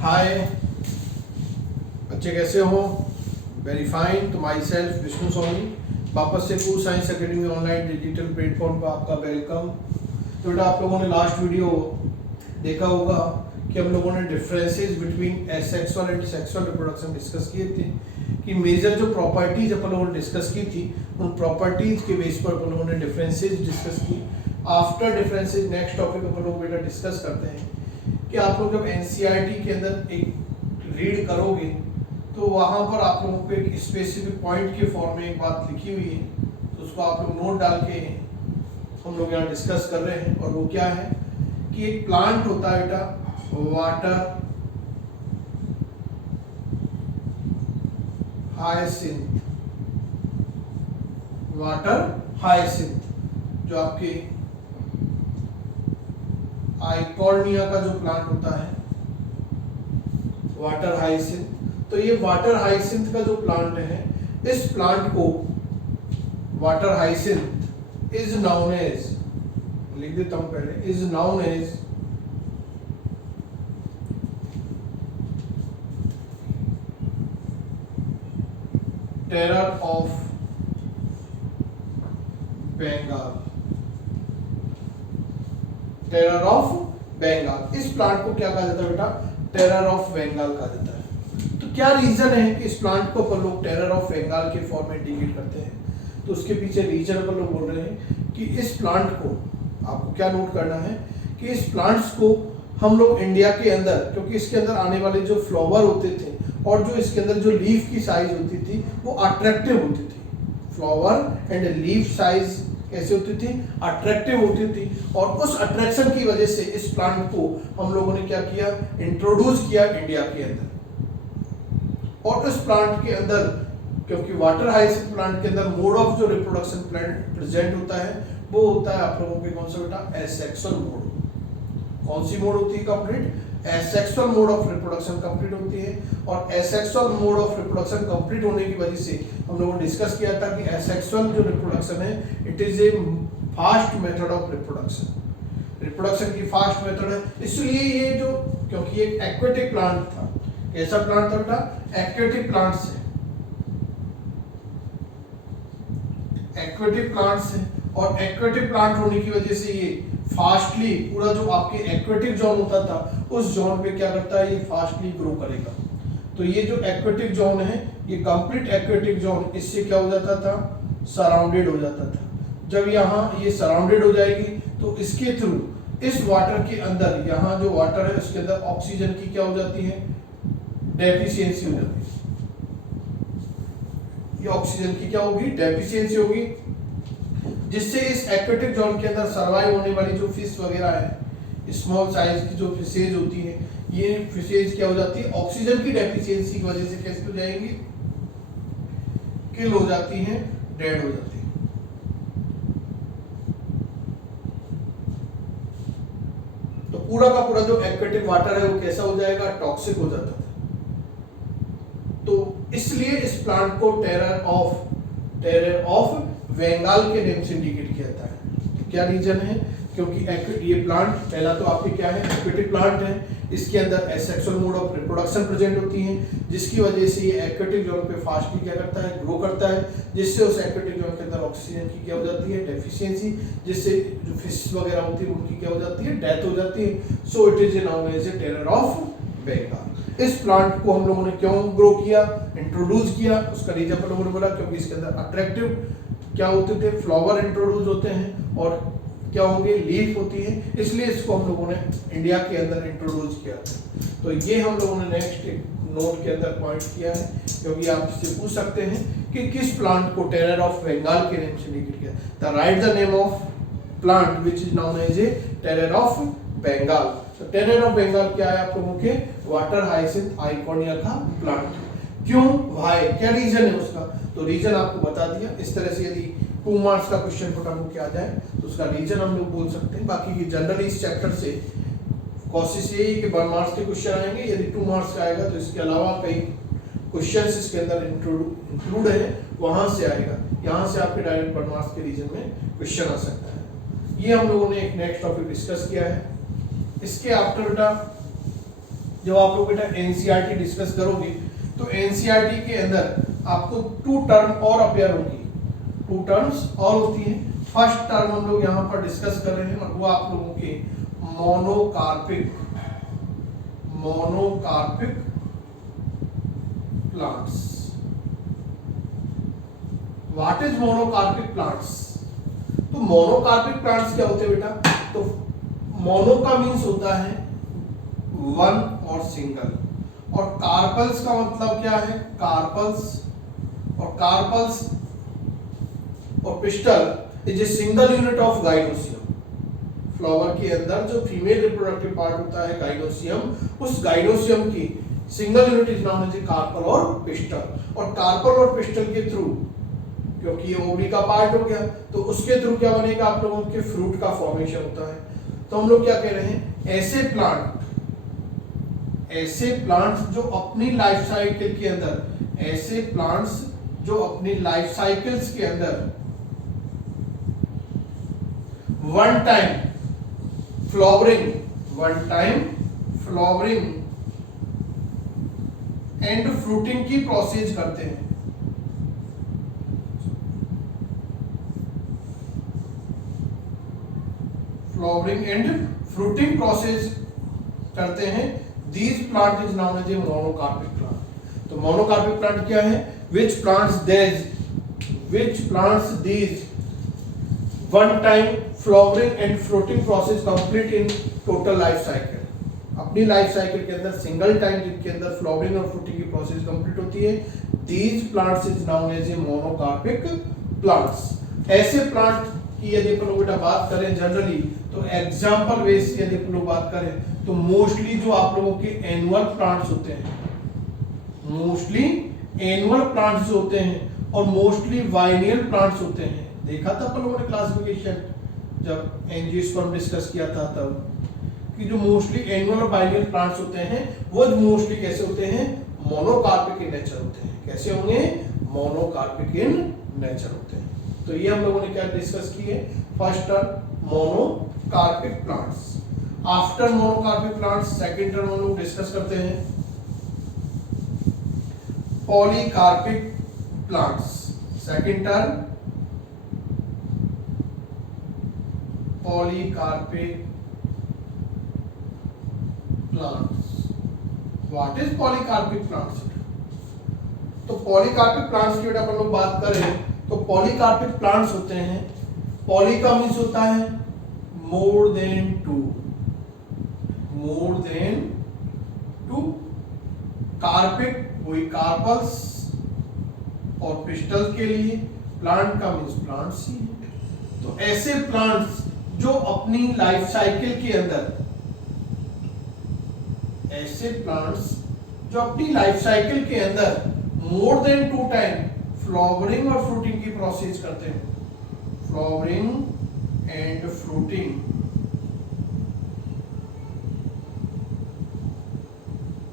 हाय बच्चे, कैसे हो? Very fine. तो माई सेल्फ विष्णु सोनी, वापस से cool science academy online digital platform पर आपका वेलकम। तो बेटा, आप लोगों ने लास्ट वीडियो देखा होगा कि हम लोगों ने differences between asexual and sexual reproduction discuss किए थे कि मेजर जो प्रॉपर्टीज अपन लोगों ने डिस्कस की थी, उन प्रॉपर्टीज के बेस पर अपन लोगों ने डिफरेंसेस डिस्कस की। आफ्टर डिफरेंसेस नेक्स्ट टॉपिक अपन लोग बेटा डिस्कस करते हैं कि आप लोग जब एनसीईआरटी के अंदर एक रीड करोगे तो वहाँ पर आप लोगों को एक स्पेसिफिक पॉइंट के फॉर्म में एक बात लिखी हुई है, तो उसको आप लोग नोट डाल के हम लोग यहाँ डिस्कस कर रहे हैं। और वो क्या है कि एक प्लांट होता है बेटा वाटर हायसिंथ, वाटर हायसिंथ जो आपके आइकॉर्निया का जो प्लांट होता है वाटर हाइसिंथ। तो ये वाटर हाइसिंथ का जो प्लांट है, इस प्लांट को water hyacinth is known as, लिख देता हूं पहले, is known as terror of Bengal. Terror of Bengal, इस प्लांट को क्या कहा जाता है बेटा? टेरर ऑफ बंगाल कहा जाता है। तो क्या रीजन है कि इस प्लांट को अपन लोग टेरर ऑफ बंगाल के फॉर्म में इंडिकेट करते हैं? तो उसके पीछे रीजन अपन लोग बोल रहे हैं कि इस प्लांट को आपको क्या नोट करना है कि इस प्लांट्स को हम लोग इंडिया के अंदर, क्योंकि इसके अंदर आने वाले जो फ्लावर होते थे और जो इसके अंदर जो लीफ की साइज होती थी वो अट्रैक्टिव होती थी। फ्लावर एंड लीफ साइज कैसे होती थी? अट्रैक्टिव होती थी। और उस अट्रैक्शन की वजह से इस प्लांट को हम लोगों ने क्या किया? इंट्रोड्यूस किया इंडिया के अंदर। और उस प्लांट के अंदर, क्योंकि वाटर हाइसिंथ प्लांट के अंदर मोड ऑफ जो रिप्रोडक्शन प्लांट प्रेजेंट होता है वो होता है आप लोगों के कौन सा बेटा? Asexual mode. कौन सी मोड होती है complete? Asexual mode of reproduction complete होती है। और asexual mode of reproduction complete होने की वजह से हम लोगों ने डिस्कस किया था कि एसेक्सुअल जो रिप्रोडक्शन है it is a fast method of reproduction. Reproduction की फास्ट मेथड है, इसलिए ये जो, क्योंकि एक एक्वेटिक प्लांट था। कैसा प्लांट था बेटा? एक्वेटिक प्लांट्स है, एक्वेटिक प्लांट्स है। और एक्वेटिक प्लांट होने की वजह से ये फास्टली पूरा जो आपके एक्वेटिक जोन होता था उस जोन पे क्या करता है? ये फास्टली ग्रो करेगा। तो ये जो एक्वेटिक जोन है, ये कंप्लीट एक्वेटिक जोन इससे क्या हो जाता था? सराउंडेड हो जाता था। जब यहाँ ये सराउंडेड हो जाएगी तो इसके थ्रू इस वाटर के अंदर, यहाँ जो वाटर है उसके अंदर ऑक्सीजन की क्या हो जाती है? डेफिशिएंसी हो जाती है। ये ऑक्सीजन की क्या होगी? डेफिशिएंसी होगी, जिससे इस एक्वेटिक जोन के अंदर सर्वाइव होने वाली जो फिश वगैरह है, स्मॉल साइज की जो फिशेज होती है, ये फिशेज क्या हो जाती है? ऑक्सीजन की डेफिशिएंसी की वजह से कैसे हो जाएंगी? किल हो जाती हैं, डेड हो जाती हैं। तो पूरा का पूरा जो एक्वेटिक वाटर है वो कैसा हो जाएगा? टॉक्सिक हो जाता था। तो इसलिए इस प्लांट को टेरर ऑफ बंगाल के नेम से इंडिकेट किया जाता है। तो क्या रीजन है? क्योंकि ये प्लांट पहला तो आपके क्या है? एक्वेटिक प्लांट है। इसके अंदर asexual mode of reproduction present होती है, जिसकी वजह से ये एक्वेटिक जोन पे फास्टली क्या करता है? ग्रो करता है, जिससे उस एक्वेटिक जोन के अंदर ऑक्सीजन की क्या हो जाती है? डेफिशिएंसी, जिससे जो फिश वगैरह होती है उनकी क्या हो जाती है? डेथ हो जाती है। So it is known as a terror of Bengal. इस प्लांट को हम लोगों ने क्यों ग्रो किया, इंट्रोड्यूस किया? उसका रीजन पर लोगों ने बोला क्योंकि इसके अंदर अट्रैक्टिव क्या होते थे? फ्लावर इंट्रोड्यूस होते हैं और क्या होंगे? लीफ होती है, इसलिए इसको हम लोगों ने इंडिया के अंदर इंट्रोड्यूस किया था। तो ये हम लोगों ने नेक्स्ट नोट के अंदर पॉइंट किया है, क्योंकि आप इससे पूछ सकते हैं कि किस प्लांट को टेरर ऑफ बंगाल के नेम से इंडिकेट किया? The write the name of plant which is known as a terror of Bengal. तो टेरर ऑफ बंगाल क्या है आप लोगों के? वाटर हाइसिंथ आइकॉर्निया का प्लांट। क्यों? व्हाई? क्या रीजन है उसका? तो रीजन आपको बता दिया। इस तरह से यदि 2 मार्क्स का क्वेश्चन फटाफट के आ जाए तो उसका रीजन हम लोग बोल सकते हैं। बाकी की जनरली इस चैप्टर से कोशिश यही कि 1 मार्क्स के क्वेश्चन आएंगे, यदि 2 मार्क्स का आएगा तो इसके अलावा कई क्वेश्चंस इसके अंदर इंक्लूड है, वहां से आएगा। यहाँ से आपके डायरेक्ट 1 मार्क्स के रीजन में क्वेश्चन आ सकता है। ये हम लोगों ने एक नेक्स्ट टॉपिक डिस्कस किया है। इसके आफ्टर बेटा जब आप लोग बेटा एनसीईआरटी डिस्कस करोगे तो एनसीईआरटी के अंदर आपको 2 टर्म और अपेयर होगी, 2 टर्म्स और होती है। फर्स्ट टर्म हम लोग यहाँ पर डिस्कस कर रहे हैं और वो आप लोगों के monocarpic plants. What is monocarpic plants? तो मोनोकार्पिक प्लांट्स क्या होते हैं बेटा? तो मोनो का मीन्स होता है वन और सिंगल, और कार्पल्स का मतलब क्या है? कार्पल्स और pistil is a single unit of gynoecium. Flower के अंदर जो फीमेल रिप्रोडक्टिव पार्ट होता है गाइनोसियम, उस गाइनोसियम की single unit is known as carpel और पिस्टल। और कार्पल और पिस्टल के थ्रू, क्योंकि ये ओवरी का पार्ट हो गया, तो उसके थ्रू क्या बनेगा? आप लोगों के फ्रूट का फॉर्मेशन होता है। तो हम लोग क्या कह रहे हैं? ऐसे प्लांट्स जो अपनी लाइफ साइकिल के अंदर, ऐसे प्लांट्स जो अपनी लाइफ साइकिल्स के अंदर one time flowering and fruiting की प्रोसेस करते हैं। फ्लावरिंग एंड फ्रूटिंग प्रोसेस करते हैं। These plant is known as a monocarpic plant। तो monocarpic plant क्या है? Which plants these one time flowering and fruiting process complete in total life cycle। अपनी life cycle के अंदर सिंगल टाइम जिनके अंदर फ्लावरिंग और फ्रूटिंग की प्रोसेस कंप्लीट होती है, these plants is known as a monocarpic plants। ऐसे प्लांट की यदि अपन लोग बात करें जनरली, तो एग्जाम्पल बेस यदि अपन लोग बात करें तो मोस्टली जो आप लोगों के एनुअल प्लांट्स होते हैं, और मोस्टली वाइनियल प्लांट्स होते हैं। देखा था अपन लोगों ने क्लासिफिकेशन जब एंजियोस्पर्म डिस्कस किया था तब, कि जो मोस्टली एनुअल और वाइनियल प्लांट्स होते हैं वो मोस्टली कैसे होते हैं? मोनोकार्पिक इन नेचर होते हैं। कैसे होंगे? मोनोकार्पिक इन नेचर होते हैं। तो ये हम लोगों ने क्या डिस्कस किए? First term monocarpic plants. After monocarpic plants second term हम लोग डिस्कस करते हैं polycarpic plants. Second term polycarpic plants. What is polycarpic plants? तो पॉलीकार्पिक प्लांट्स की बेटा अपन लोग बात करें तो पॉलीकार्पिक प्लांट्स होते हैं, पॉली का मीन्स होता है मोर देन टू, कार्पिक वही कार्पल्स और पिस्टल के लिए, प्लांट का मीन्स प्लांट्स ही है। तो ऐसे प्लांट्स जो अपनी लाइफ साइकिल के अंदर, मोर देन 2 टाइम फ्लावरिंग और फ्रूटिंग की प्रोसेस करते हैं। Flowering and fruiting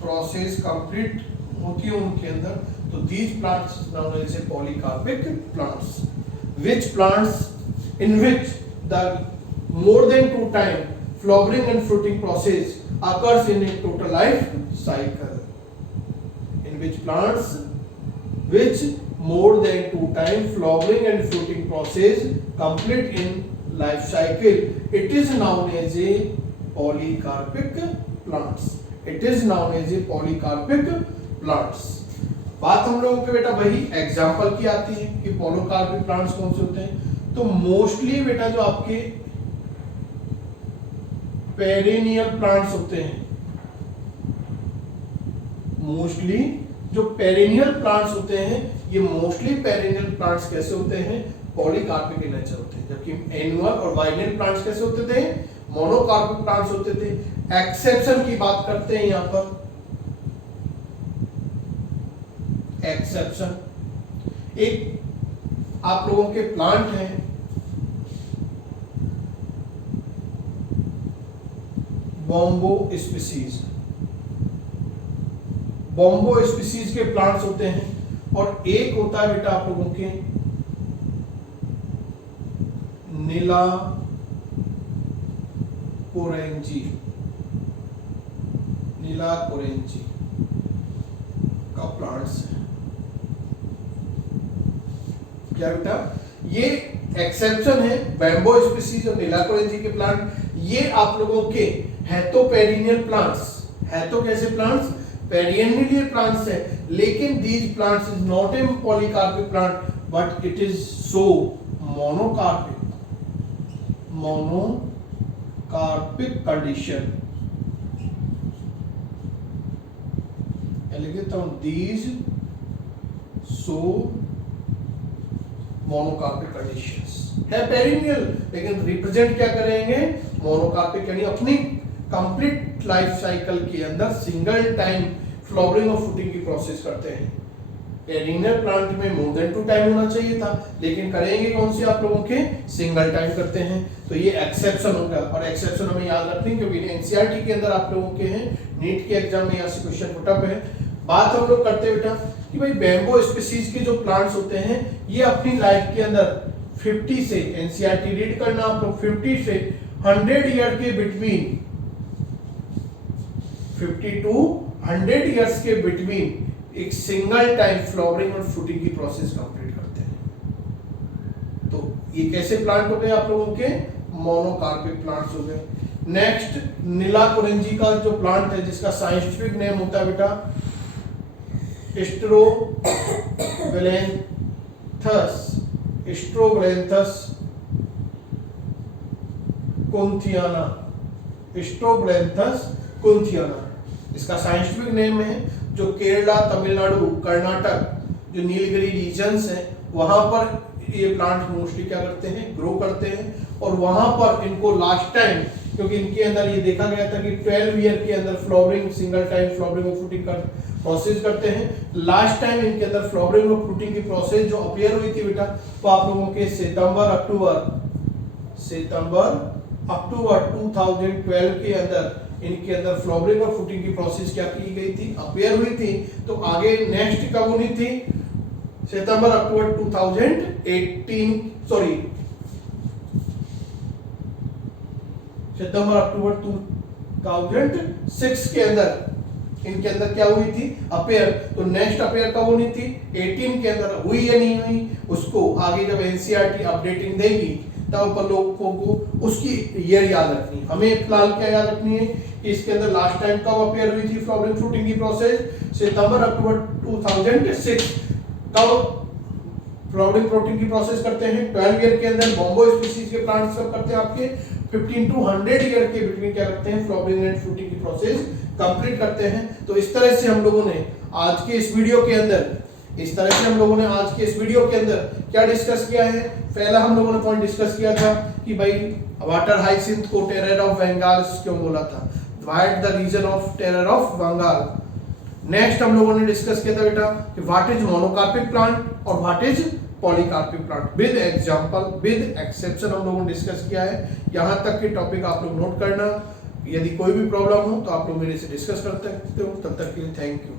process complete होती है उनके अंदर, तो these plants known as a polycarpic plants, in which the more than 2 time flowering and fruiting process occurs in a total life cycle, in which plants which more than 2 time flowering and fruiting process complete in life cycle, it is known as a polycarpic plants। बात हम लोगों के बेटा वही example की आती है कि पॉलीकार्पिक प्लांट्स कौन से होते हैं। तो मोस्टली बेटा जो आपके पेरेनियल प्लांट्स होते हैं, ये मोस्टली पेरेनियल प्लांट्स कैसे होते हैं? पॉलीकार्पिक इन नेचर होते हैं। जबकि एनुअल और बाइनियल प्लांट्स कैसे होते थे? मोनोकार्पिक प्लांट्स होते थे। एक्सेप्शन की बात करते हैं यहां पर, एक्सेप्शन एक आप लोगों के प्लांट हैं बॉम्बो स्पीसीज के प्लांट्स होते हैं, और एक होता है बेटा आप लोगों के नीला नीलाकुरेंजी का प्लांट्स है। क्या बेटा, ये एक्सेप्शन है बैम्बो स्पीसीज और नीलाकुरेंजी के प्लांट, ये आप लोगों के है तो पेरिनियल प्लांट्स, है तो कैसे प्लांट्स, पेरिनियल प्लांट्स है, लेकिन these plants is not a polycarpic plant but it is so monocarpic, monocarpic condition. लिखता हूं दीज सो मोनोकार्पिक कंडीशंस है पेरिनियल, लेकिन रिप्रेजेंट क्या करेंगे, मोनोकार्पिक, यानी अपनी कंप्लीट लाइफ साइकिल के अंदर सिंगल टाइम फ्लावरिंग और फ्रूटिंग की प्रोसेस करते हैं। पेरिनियल प्लांट में मोर देन 2 टाइम होना चाहिए था, लेकिन करेंगे कौन से आप लोगों के, सिंगल टाइम करते हैं, तो ये एक्सेप्शन होगा। और एक्सेप्शन हमें याद रखनी क्योंकि एनसीईआरटी के अंदर आप लोगों के हैं, नीट के एग्जाम में यहाँ से क्वेश्चन पुटअप है। बात हम लोग करते बेटा कि भाई बैम्बो स्पीसीज के जो प्लांट्स होते हैं ये अपनी लाइफ के अंदर 50 से, एनसीईआरटी रीड करना आप लोग, 50 से 100 ईयर के बिटवीन, 50 टू 100 इयर्स के बिटवीन एक सिंगल टाइम फ्लावरिंग और फ्रूटिंग की प्रोसेस कंप्लीट करते हैं। तो ये कैसे प्लांट हो गए आप लोगों के, मोनोकार्पिक प्लांट्स हो गए। नेक्स्ट नीलाकुरेंजी का जो प्लांट है जिसका साइंटिफिक नेम होता है बेटा स्ट्रोग्लेंथस कुंथियाना, स्ट्रोग्लेंथस कुंथियाना इसका साइंटिफिक नेम है। जो केरला, तमिलनाडु, कर्नाटक, जो नीलगिरी रीजन्स हैं वहां पर ये प्लांट मोस्टली क्या करते हैं, ग्रो करते हैं, और वहां पर इनको लास्ट टाइम, क्योंकि इनके अंदर ये देखा गया था कि 12 ईयर के अंदर फ्लावरिंग, सिंगल टाइम फ्लावरिंग और फ्रूटिंग का प्रोसेस करते हैं। लास्ट टाइम इनके अंदर फ्लावरिंग और फ्रूटिंग की प्रोसेस जो अपीयर हुई थी बेटा, तो आप लोगों के सितंबर अक्टूबर 2012 के अंदर इनके अंदर फ्लावरिंग और फ्रूटिंग की प्रोसेस क्या की गई थी, अपीयर हुई थी। तो आगे नेक्स्ट कब होनी थी, सितंबर अक्टूबर 2018, सॉरी सितंबर अक्टूबर 2006 के अंदर इनके अंदर क्या हुई थी, अपेयर। तो नेक्स्ट अपेयर कब होनी थी, 18 के अंदर हुई या नहीं हुई, उसको आगे जब एनसीईआरटी अपडेटिंग देगी तब पर लोगों को उसकी ईयर याद रखनी है। हमें फिलहाल क्या याद रखनी है कि इसके अंदर लास्ट टाइम कब अपेयर हुई थी फ्लावरिंग फ्रूटिंग की प्रोसेस, सितंबर अक्टूबर 2006। कब फ्लावरिंग फ्रूटिंग की प्रोसेस करते हैं, 12 ईयर के अंदर। बॉम्बो स्पीसीज के प्लांट्स कब करते हैं आपके 15 टू 100 ईयर के बिटवीन क्या करते हैं, फ्लावरिंग एंड फ्रूटिंग की प्रोसेस कंप्लीट करते हैं। तो इस तरह से हम लोगों ने आज के इस वीडियो के अंदर क्या डिस्कस किया है। पहला हम लोगों ने पॉइंट डिस्कस किया था कि भाई वाटर हाइसिंथ को टेरर ऑफ बंगाल क्यों बोला था, what the reason of terror of Bengal. Next हम लोगों ने डिस्कस किया था बेटा कि व्हाट इज मोनोकार्पिक प्लांट और what is polycarpic plant with example, with exception हम लोगों ने डिस्कस किया है। यहां तक के टॉपिक आप लोग नोट करना। यदि कोई भी प्रॉब्लम हो तो आप लोग मेरे से डिस्कस कर सकते हो। तब तक के लिए थैंक यू।